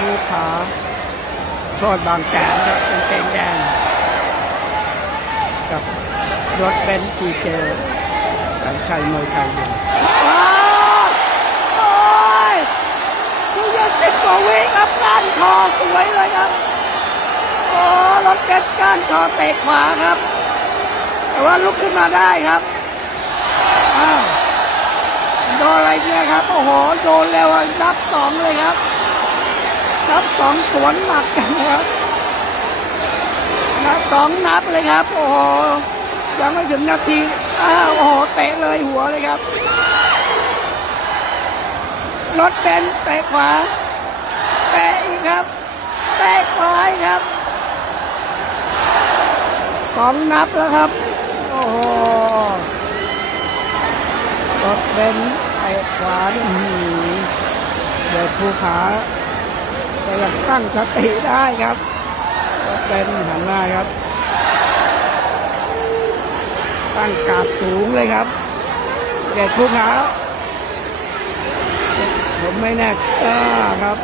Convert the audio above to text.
ภูผาโชดบางแสนครับเป็นเกงแดง กับรถเบนซ์ทีเจสัญชัยมวยไทยยิมโอ้ยดูยสิบกว่าวิครับก้านคอสวยเลยครับโอ้รถเบนซ์ก้านคอเตะขวาครับ แต่ว่าลุกขึ้นมาได้ครับอ้าวโดนอะไรเนี่ยครับ โอ้โห โดนเร็วอะนับสองเลยครับ นับสองสวนหมัดกันนะครับนับสองนับเลยครับ โอ้โหยังไม่ถึงนาทีอ้าวโอ้โหเตะเลยหัวเลยครับรถเบนเตะขวาเตะอีกครับเตะขวาครับสองนับแล้วครับ โอ้โหรถเบนเตะขวานี่อื้อหือเดินภูขา แต่ยังตั้งสติได้ครับเป็นหันหน้าครับ ตั้งกาดสูงเลยครับเด็ดภูขาผมไม่แน่อ่าครับ